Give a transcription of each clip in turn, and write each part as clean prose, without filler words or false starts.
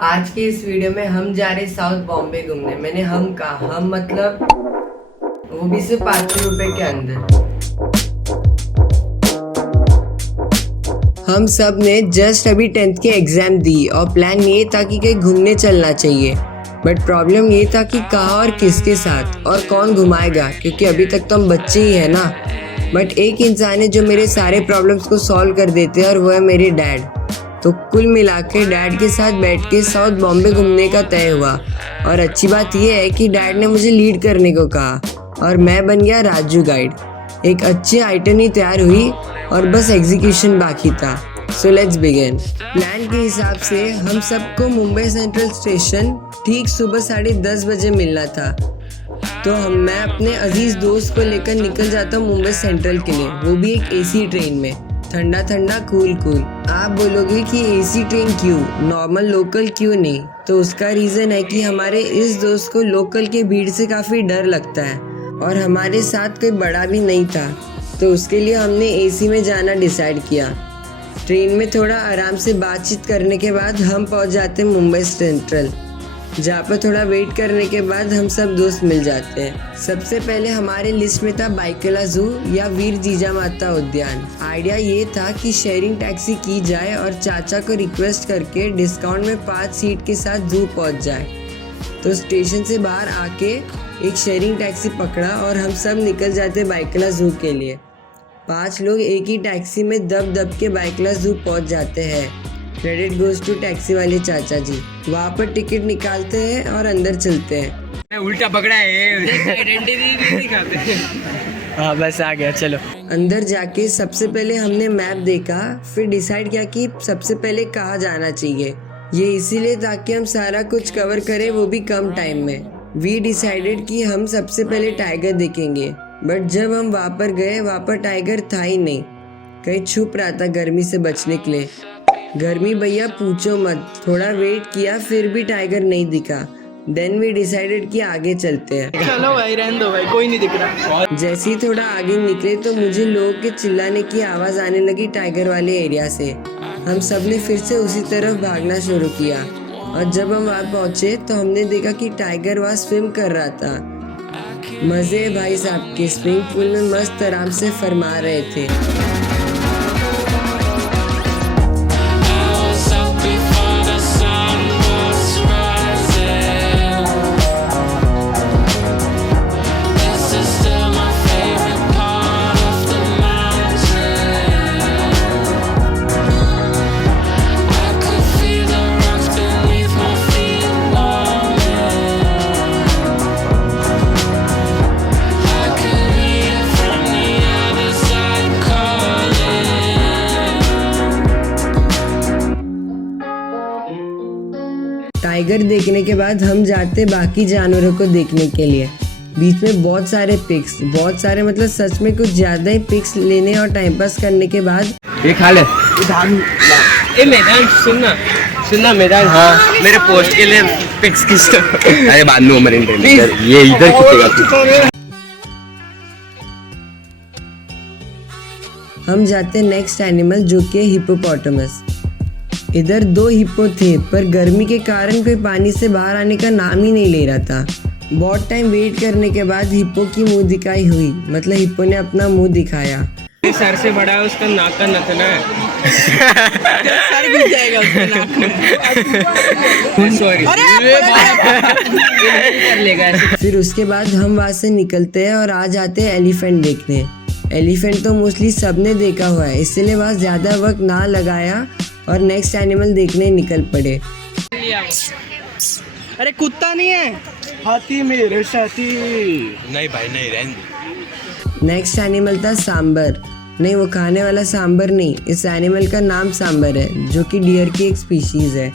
आज की इस वीडियो में हम जा रहे साउथ बॉम्बे घूमने। मैंने हम कहा, हम मतलब वो भी सिर्फ 500 रुपए के अंदर। हम सब ने जस्ट अभी 10th की एग्जाम दी और प्लान ये था कि कहीं घूमने चलना चाहिए। बट प्रॉब्लम ये था कि कहाँ और किसके साथ और कौन घुमाएगा, क्योंकि अभी तक तो हम बच्चे ही है ना। बट एक इंसान है जो मेरे सारे प्रॉब्लम्स को सॉल्व कर देते हैं और वो है मेरे डैड। तो कुल मिला के डैड के साथ बैठ के साउथ बॉम्बे घूमने का तय हुआ। और अच्छी बात यह है कि डैड ने मुझे लीड करने को कहा और मैं बन गया राजू गाइड। एक अच्छी आइटनरी तैयार हुई और बस एग्जीक्यूशन बाकी था। So let's begin. प्लान के हिसाब से हम सबको मुंबई सेंट्रल स्टेशन ठीक सुबह 10:30 बजे मिलना था। तो मैं अपने अजीज दोस्त को लेकर निकल जाता हूँ मुंबई सेंट्रल के लिए, वो भी एक एसी ट्रेन में। ठंडा ठंडा कूल कूल। आप बोलोगे कि एसी ट्रेन क्यों, नॉर्मल लोकल क्यों नहीं? तो उसका रीज़न है कि हमारे इस दोस्त को लोकल के भीड़ से काफ़ी डर लगता है और हमारे साथ कोई बड़ा भी नहीं था, तो उसके लिए हमने एसी में जाना डिसाइड किया। ट्रेन में थोड़ा आराम से बातचीत करने के बाद हम पहुंच जाते हैं मुंबई सेंट्रल, जहाँ पर थोड़ा वेट करने के बाद हम सब दोस्त मिल जाते हैं। सबसे पहले हमारे लिस्ट में था बाइकला जू या वीर जीजामाता उद्यान। आइडिया ये था कि शेयरिंग टैक्सी की जाए और चाचा को रिक्वेस्ट करके डिस्काउंट में 5 सीट के साथ जू पहुंच जाए। तो स्टेशन से बाहर आके एक शेयरिंग टैक्सी पकड़ा और हम सब निकल जाते बाइकला जू के लिए। 5 लोग एक ही टैक्सी में दब दब के बाइकला जू पहुंच जाते हैं। क्रेडिट गोज टू टैक्सी वाले चाचा जी। वहाँ पर टिकट निकालते हैं और अंदर चलते हैं। उल्टा पकड़ा है, आइडेंटिटी दिखाते हैं। हाँ बस आ गया, चलो। अंदर जाके सबसे पहले हमने मैप देखा, फिर डिसाइड किया कि सबसे पहले कहाँ जाना चाहिए। ये इसीलिए ताकि हम सारा कुछ कवर करें, वो भी कम टाइम में। वी डिसाइडेड कि हम सबसे पहले टाइगर देखेंगे, बट जब हम वहाँ पर गए वहाँ पर टाइगर था ही नहीं, कहीं छुप रहा था गर्मी से बचने के लिए। गर्मी भैया पूछो मत, थोड़ा वेट किया फिर भी टाइगर नहीं दिखा। देन वी डिसाइडेड कि आगे चलते हैं। चलो भाई, रहने दो भाई, कोई नहीं दिख रहा। जैसे ही थोड़ा आगे निकले तो मुझे लोगों के चिल्लाने की आवाज़ आने लगी टाइगर वाले एरिया से। हम सब ने फिर से उसी तरफ भागना शुरू किया और जब हम वहाँ पहुँचे तो हमने देखा कि टाइगर वहाँ स्विम कर रहा था। मज़े भाई साहब के, स्विमिंग पूल में मस्त आराम से फरमा रहे थे। टाइगर देखने के बाद हम जाते बाकी जानवरों को देखने के लिए। बीच में बहुत सारे पिक्स, बहुत सारे मतलब सच में कुछ ज्यादा ही पिक्स लेने और टाइम पास करने के बाद ये खा ले। ए मैदान सुनना मैदान। हाँ मेरे पोस्ट के लिए पिक्स किस अरे बाद में उमर ये इधर खींचेगा। हम जाते नेक्स्ट एनिमल जो कि हिप्पोपोटामस। इधर 2 हिप्पो थे पर गर्मी के कारण कोई पानी से बाहर आने का नाम ही नहीं ले रहा था। बहुत टाइम वेट करने के बाद हिप्पो की मुंह दिखाई हुई, मतलब हिप्पो ने अपना मुंह दिखाया। सर से बड़ा है, उसका नाक का नथना है। सर घुस जाएगा उसका नाक। सॉरी कर लेगा। फिर उसके बाद हम वहाँ से निकलते हैं और आ जाते हैं एलिफेंट देखने। एलिफेंट तो मोस्टली सबने देखा हुआ है, इसलिए वहाँ ज़्यादा वक्त ना लगाया और नेक्स्ट एनिमल देखने निकल पड़े। अरे कुत्ता नहीं है, हाथी मेरे साथी। नहीं भाई नहीं, रहने दे। नेक्स्ट एनिमल था सांबर। नहीं, वो खाने वाला सांबर नहीं, इस एनिमल का नाम सांबर है जो कि डियर की एक स्पीशीज है।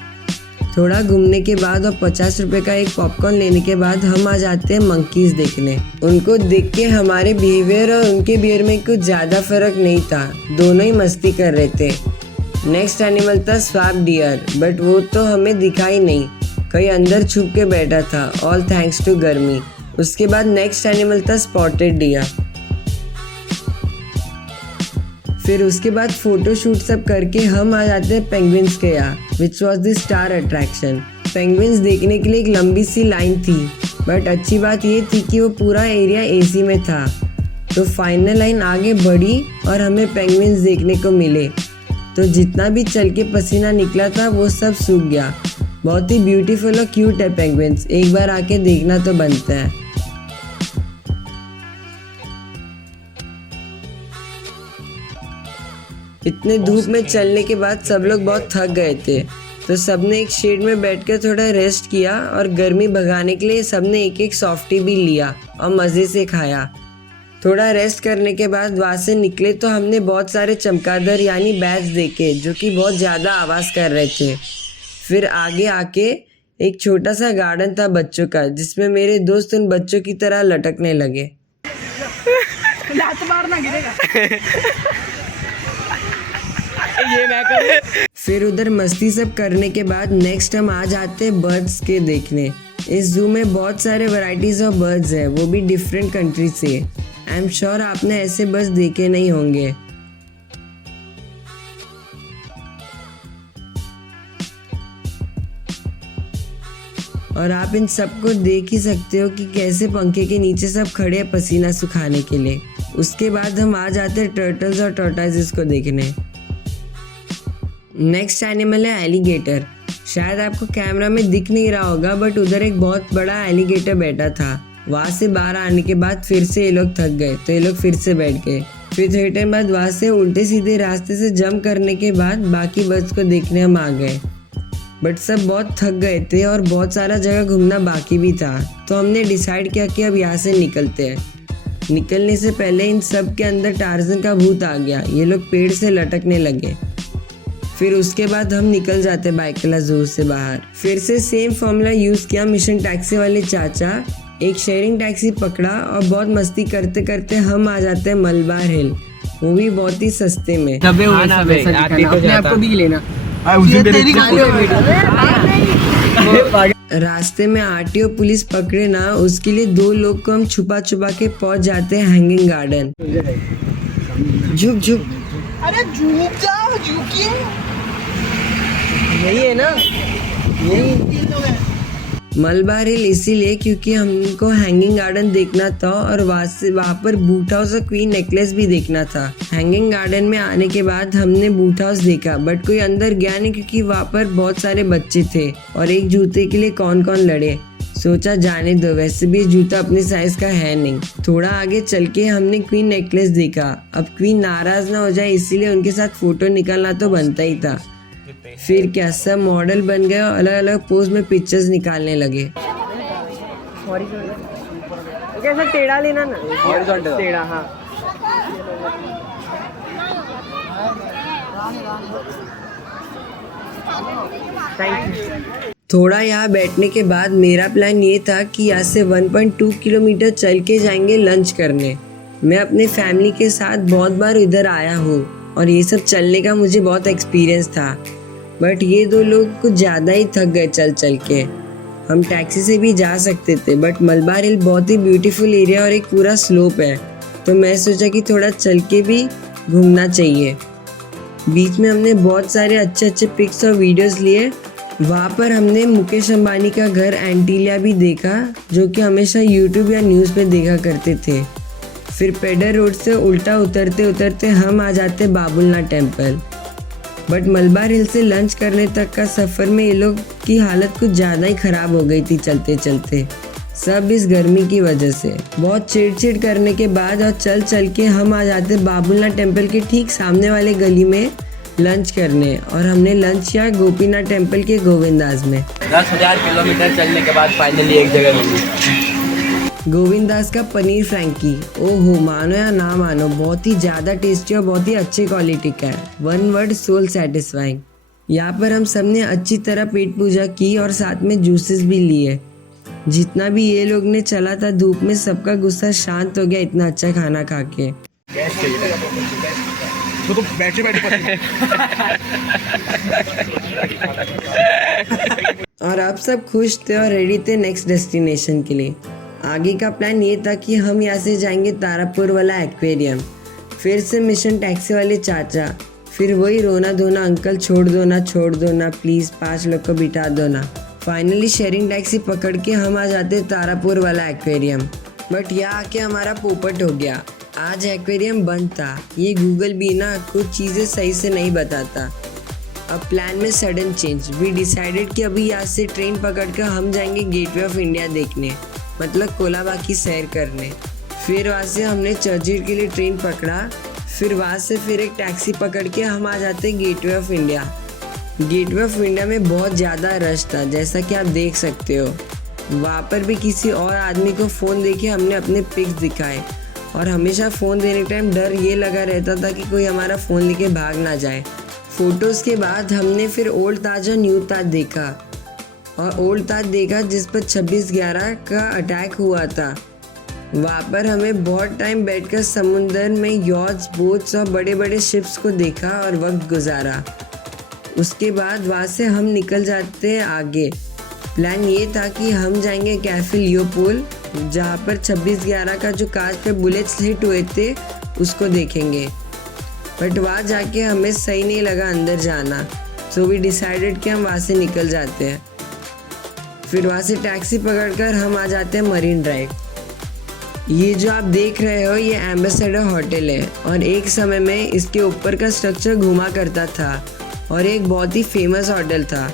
थोड़ा घूमने के बाद और 50 रुपए का एक पॉपकॉर्न लेने के बाद हम आ जाते हैं मंकीज देखने। उनको देख के हमारे बिहेवियर और उनके बिहेवियर में कुछ ज़्यादा फर्क नहीं था, दोनों ही मस्ती कर रहे थे। नेक्स्ट एनिमल था स्वैप डियर, बट वो तो हमें दिखा ही नहीं, कहीं अंदर छुप के बैठा था, ऑल थैंक्स टू गर्मी। उसके बाद नेक्स्ट एनिमल था स्पॉटेड डियर। फिर उसके बाद फोटो शूट सब करके हम आ जाते हैं पेंगुइन्स के यहाँ, which was the star attraction. Penguins देखने के लिए एक लंबी सी लाइन थी, बट अच्छी बात ये थी कि वो पूरा एरिया एसी में था। तो फाइनल लाइन आगे बढ़ी और हमें पेंगुइन्स देखने को मिले। तो जितना भी चल के पसीना निकला था वो सब सूख गया। बहुत ही ब्यूटीफुल और क्यूट है पेंगुइन्स, एक बार आके देखना तो बनता है। इतने धूप में चलने के बाद सब लोग बहुत थक गए थे, तो सबने एक शेड में बैठकर थोड़ा रेस्ट किया और गर्मी भगाने के लिए सबने एक एक सॉफ्टी भी लिया और मज़े से खाया। थोड़ा रेस्ट करने के बाद वहाँ से निकले तो हमने बहुत सारे चमगादड़ यानी बैट्स देखे जो कि बहुत ज़्यादा आवाज़ कर रहे थे। फिर आगे आके एक छोटा सा गार्डन था बच्चों का, जिसमें मेरे दोस्त उन बच्चों की तरह लटकने लगे। फिर उधर मस्ती सब करने के बाद नेक्स्ट हम आ जाते हैं बर्ड्स के देखने। इस जू में बहुत सारे वैरायटीज ऑफ बर्ड्स है, वो भी डिफरेंट कंट्री से। आई एम श्योर आपने ऐसे बर्ड्स देखे नहीं होंगे। और आप इन सबको देख ही सकते हो कि कैसे पंखे के नीचे सब खड़े हैं पसीना सुखाने के लिए। उसके बाद हम आ जाते हैं टर्टल्स और टॉर्टोइसेस को देखने। नेक्स्ट एनिमल है एलिगेटर। शायद आपको कैमरा में दिख नहीं रहा होगा, बट उधर एक बहुत बड़ा एलिगेटर बैठा था। वहाँ से बाहर आने के बाद फिर से ये लोग थक गए, तो ये लोग फिर से बैठ गए। फिर थोड़ी टाइम बाद वहाँ से उल्टे सीधे रास्ते से जंप करने के बाद बाकी बर्ड्स को देखने हम आ गए, बट सब बहुत थक गए थे और बहुत सारा जगह घूमना बाकी भी था। तो हमने डिसाइड किया कि अब यहाँ से निकलते हैं। निकलने से पहले इन सब के अंदर टार्जन का भूत आ गया, ये लोग पेड़ से लटकने लगे। फिर उसके बाद हम निकल जाते बाइकला जू से बाहर। फिर से सेम फॉर्मूला यूज़ किया। मिशन टैक्सी वाले चाचा एक शेयरिंग टैक्सी पकड़ा और बहुत मस्ती करते करते हम आ जाते हैं मलबार हिल, वो भी बहुत ही सस्ते में। आपको भी लेना। रास्ते में आरटीओ पुलिस पकड़े ना, उसके लिए 2 लोग को हम छुपा छुपा के पहुंच जाते हैं हैंगिंग गार्डन। झुक झुक, अरे झुक जाओ, झुकिए। यही है ना, यही मलबार हिल इसीलिए क्योंकि हमको हैंगिंग गार्डन देखना था और वहाँ पर बूट हाउस और क्वीन नेकलेस भी देखना था। हैंगिंग गार्डन में आने के बाद हमने बूट हाउस देखा, बट कोई अंदर गया नहीं क्योंकि वहाँ पर बहुत सारे बच्चे थे और एक जूते के लिए कौन कौन लड़े। सोचा जाने दो, वैसे भी जूता अपने साइज का है नहीं। थोड़ा आगे चल के हमने क्वीन नेकलेस देखा। अब क्वीन नाराज ना हो जाए इसीलिए उनके साथ फोटो निकालना तो बनता ही था। फिर क्या, सब मॉडल बन गए और अलग अलग पोज में पिक्चर्स निकालने लगे। कैसा टेढ़ा लेना ना, टेढ़ा। हाँ, थैंक यू। थोड़ा यहाँ बैठने के बाद मेरा प्लान ये था कि यहाँ से 1.2 किलोमीटर चल के जाएंगे लंच करने। मैं अपने फैमिली के साथ बहुत बार इधर आया हूँ और ये सब चलने का मुझे बहुत एक्सपीरियंस था, बट ये 2 लोग कुछ ज़्यादा ही थक गए चल चल के। हम टैक्सी से भी जा सकते थे, बट मलबार हिल बहुत ही ब्यूटीफुल एरिया और एक पूरा स्लोप है, तो मैं सोचा कि थोड़ा चल के भी घूमना चाहिए। बीच में हमने बहुत सारे अच्छे अच्छे पिक्स और वीडियोस लिए। वहाँ पर हमने मुकेश अंबानी का घर एंटीलिया भी देखा, जो कि हमेशा यूट्यूब या न्यूज़ पे देखा करते थे। फिर पेडर रोड से उल्टा उतरते उतरते हम आ जाते बाबुलनाथ टेम्पल। बट मलबार हिल से लंच करने तक का सफ़र में ये लोग की हालत कुछ ज़्यादा ही ख़राब हो गई थी चलते चलते, सब इस गर्मी की वजह से। बहुत चिड़चिड़ करने के बाद और चल चल के हम आ जाते बाबुलनाथ टेम्पल के ठीक सामने वाले गली में लंच करने, और हमने लंच किया गोपीनाथ टेम्पल के गोविंदास में। 10,000 किलोमीटर चलने के बाद फाइनली एक जगह मिली, गोविंदास का पनीर फ्रैंकी। ओहो, मानो या ना मानो, बहुत ही ज़्यादा टेस्टी और बहुत ही अच्छी क्वालिटी का है। 1 वर्ड, सोल सेटिस्फाइंग। यहाँ पर हम सब ने अच्छी तरह पेट पूजा की और साथ में जूसेस भी लिए। जितना भी ये लोग ने चला था धूप में, सबका गुस्सा शांत हो गया इतना अच्छा खाना खा के। तो बैठे बैठे और आप सब खुश थे और रेडी थे नेक्स्ट डेस्टिनेशन के लिए। आगे का प्लान ये था कि हम यहाँ से जाएंगे तारापुर वाला एक्वेरियम, फिर से मिशन टैक्सी वाले चाचा, फिर वही रोना धोना अंकल छोड़ दो ना प्लीज़ 5 लोग को बिठा दो ना। फाइनली शेयरिंग टैक्सी पकड़ के हम आ जाते तारापुर वाला एक्वेरियम। बट यहाँ आके हमारा पोपट हो गया, आज एक्वेरियम बंद था। ये गूगल भी ना कुछ चीज़ें सही से नहीं बताता। अब प्लान में सडन चेंज, वी डिसाइडेड कि अभी यहाँ से ट्रेन पकड़कर हम जाएंगे गेटवे ऑफ इंडिया देखने, मतलब कोलाबा की सैर करने। फिर वहाँ से हमने चर्चगेट के लिए ट्रेन पकड़ा, फिर वहाँ से फिर एक टैक्सी पकड़ के हम आ जाते gateway of India. Gateway of India में बहुत ज़्यादा रश था, जैसा कि आप देख सकते हो। वहाँ पर भी किसी और आदमी को फ़ोन देके हमने अपने पिक्स दिखाए, और हमेशा फ़ोन देने के टाइम डर ये लगा रहता था कि कोई हमारा फ़ोन लेके भाग ना जाए। फ़ोटोज़ के बाद हमने फिर ओल्ड ताज और न्यू ताज देखा, और ओल्ड ताज देखा जिस पर 26/11 का अटैक हुआ था। वहाँ पर हमें बहुत टाइम बैठकर समुंदर में यॉट्स, बोट्स और बड़े बड़े शिप्स को देखा और वक्त गुजारा। उसके बाद वहाँ से हम निकल जाते हैं आगे। प्लान ये था कि हम जाएंगे कैफे लियोपोल, जहाँ पर 26/11 का जो कार पे बुलेट्स हिट हुए थे उसको देखेंगे। बट वहाँ जाके हमें सही नहीं लगा अंदर जाना, सो वी डिसाइडेड कि हम वहाँ से निकल जाते हैं। फिर वहाँ से टैक्सी पकड़कर हम आ जाते हैं मरीन ड्राइव। ये जो आप देख रहे हो ये एम्बेसडर होटल है, और एक समय में इसके ऊपर का स्ट्रक्चर घुमा करता था और एक बहुत ही फेमस होटल था।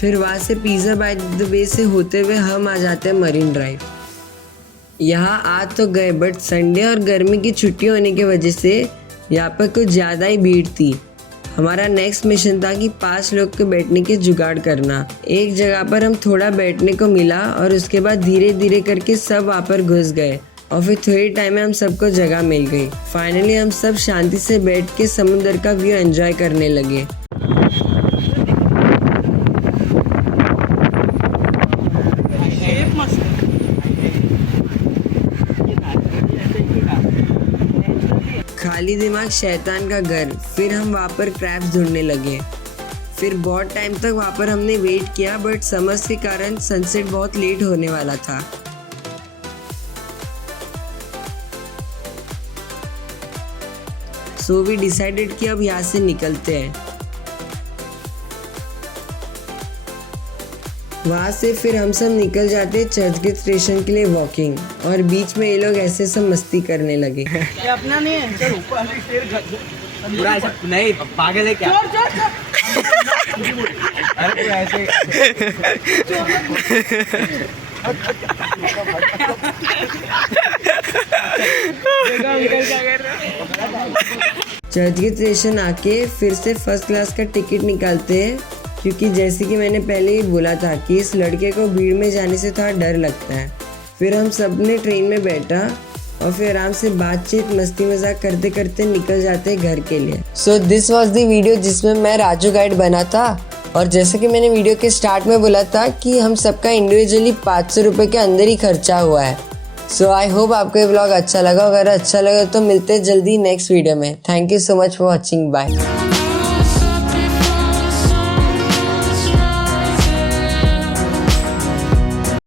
फिर वहाँ से पिज़्ज़ा बाय द वे से होते हुए हम आ जाते हैं मरीन ड्राइव। यहाँ आ तो गए, बट संडे और गर्मी की छुट्टी होने की वजह से यहाँ पर कुछ ज़्यादा ही भीड़ थी। हमारा नेक्स्ट मिशन था कि 5 लोग को बैठने के जुगाड़ करना। एक जगह पर हम थोड़ा बैठने को मिला, और उसके बाद धीरे धीरे करके सब वहाँ पर घुस गए, और फिर थोड़ी टाइम में हम सबको जगह मिल गई। फाइनली हम सब शांति से बैठ के समुद्र का व्यू एंजॉय करने लगे। खाली दिमाग शैतान का घर। फिर हम वहाँ पर क्रैब्स ढूंढने लगे। फिर बहुत टाइम तक वहाँ पर हमने वेट किया, बट समर्स के कारण सनसेट बहुत लेट होने वाला था। सो वी डिसाइडेड कि अब यहाँ से निकलते हैं। वहाँ से फिर हम सब निकल जाते चर्चगेट स्टेशन के लिए वॉकिंग, और बीच में ये लोग ऐसे सब मस्ती करने लगे। ये अपना नहीं है, चल ऊपर पूरा ऐसा नहीं, पागल है क्या? अरे पूरा ऐसे चर्चगेट स्टेशन आके फिर से फर्स्ट क्लास का टिकट निकालते हैं, क्योंकि जैसे कि मैंने पहले ही बोला था कि इस लड़के को भीड़ में जाने से थोड़ा डर लगता है। फिर हम सब ने ट्रेन में बैठा, और फिर आराम से बातचीत मस्ती मजाक करते करते निकल जाते घर के लिए। So this was the video जिसमें मैं राजू गाइड बना था, और जैसे कि मैंने वीडियो के स्टार्ट में बोला था कि हम सबका इंडिविजुअली 500 रुपये के अंदर ही खर्चा हुआ है। सो आई होप आपको ये ब्लॉग अच्छा लगा। अगर अच्छा लगा तो मिलते हैं जल्दी नेक्स्ट वीडियो में। Thank you so much for watching, bye.